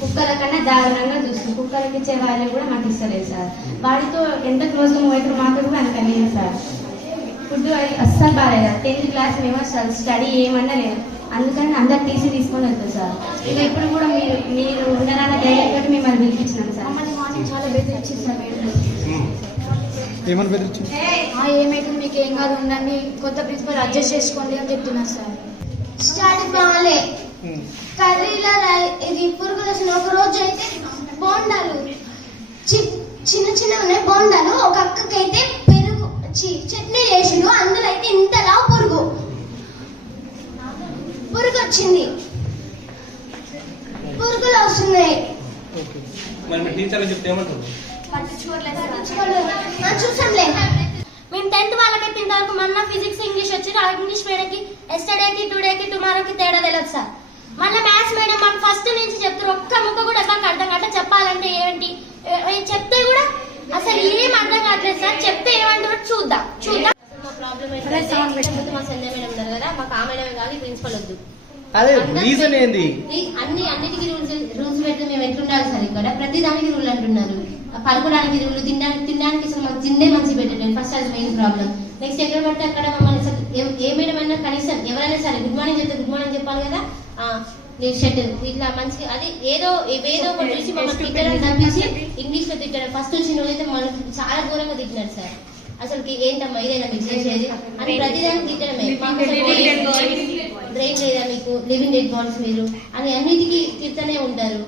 కుక్కల కన్నా దారుణంగా చూస్తుంది. కుక్కలకి ఇచ్చే వాల్యూ కూడా మాకు ఇస్తలేదు సార్. వాడితో ఎంత క్లోజ్గా మూవ్ మాకు కూడా అంత లేదు సార్. ఫుడ్ అది అస్సలు బాగాలేదు. టెన్త్ క్లాస్ మేము అసలు స్టడీ ఏమన్నా లేదు. అందుకని అందరు తీసి తీసుకొని వెళ్తాం సార్. ఇక ఇప్పుడు కూడా మీరు మీరు ఉండరాన్న ధైర్యం తోటి మిమ్మల్ని పిలిపించినాం సార్. మమ్మల్ని మార్నింగ్ చాలా బెదిరించింది సార్ మేడం ఏమని బెదిరించి ఆ, ఏమైతే మీకు ఏం కాదు ఉండండి. కొత్త ప్రిన్సిపల్ అడ్జస్ట్ చేసుకోండి అని చెప్తున్నారు సార్. స్టడీ బాగాలే కర్రీలో ఇది పురుగులు వచ్చిన ఒక రోజు అయితే బోండాలు చి- చిన్న చిన్న ఉన్నాయి బోండాలు ఒక అక్కకైతే పెరుగు చట్నీ చేసిండు అందులో అయితే ఇంతలా పురుగు. పురుగు వచ్చింది పురుగులు వస్తున్నాయి. చూసాంలే. మేము టెన్త్ వాళ్ళకైతే ఇంతవరకు మొన్న ఫిజిక్స్ ఇంగ్లీష్ వచ్చి ఆ ఇంగ్లీష్ మేడంకి ఎస్టర్డేకి టుడేకి టుమారోకి తేడా తెలియదు సార్. మళ్ళీ మ్యాథ్స్ మేడం మాకు ఫస్ట్ నుంచి చెప్తారు ఒక్క ముక్క కూడా మాకు అర్థం కావట్లే చెప్పాలంటే ఏంటి ఏ- ఏ చెప్తే కూడా అసలు ఏం అర్థం కావట్లేదు సార్ చెప్తే ఏమంటారో చూద్దాం. చూద్దాం. మా ప్రాబ్లం ఏంటంటే ఇంతకుముందు మా సంజయ్ మేడం ఉన్నారు కదా మాకు ఆ మేడమే కాదు ప్రిన్సిపల్ వద్దు. అదే రీజన్ ఏంది? ఈ అన్ని అన్నిటికీ రూల్స్ రూల్స్ పెడితే మేము ఎట్లుండాలి సార్ ఇక్కడ? ప్రతి దానికి రూల్ అంటున్నారు. పడుకోవడానికి రూల్ తినడానికి తినడానికి అసలు మాకు తిండే మంచి పెట్టలేదు ఫస్ట్ అది మెయిన్ ప్రాబ్లం నెక్స్ట్ ఎక్కడ పడితే అక్కడ మమ్మల్ని అసలు ఏ- మేడం అయినా కనీసం ఎవరైనా సరే గుడ్ మార్నింగ్ చెప్తే గుడ్ మార్నింగ్ చెప్పాలి కదా? ఆ, నీ షర్ట్ ఇట్లా మంచిగా అది ఏదో ఏదో ఒకటి చూసి మమ్మల్ని తప్పించి ఫస్ట్ వచ్చిన రోజైతే మనకి చాలా ఘోరంగా తిట్టినారు సార్. అసలు ఏంటమ్మా ఇదేనా మీకు చేసేది? అని ప్రతిదానికి తిట్టడమే. బ్రెయిన్ లేదా మీకు? లివింగ్ డెడ్ బాడీస్ మీరు? అని అన్నిటికీ తిడుతూనే ఉంటారు.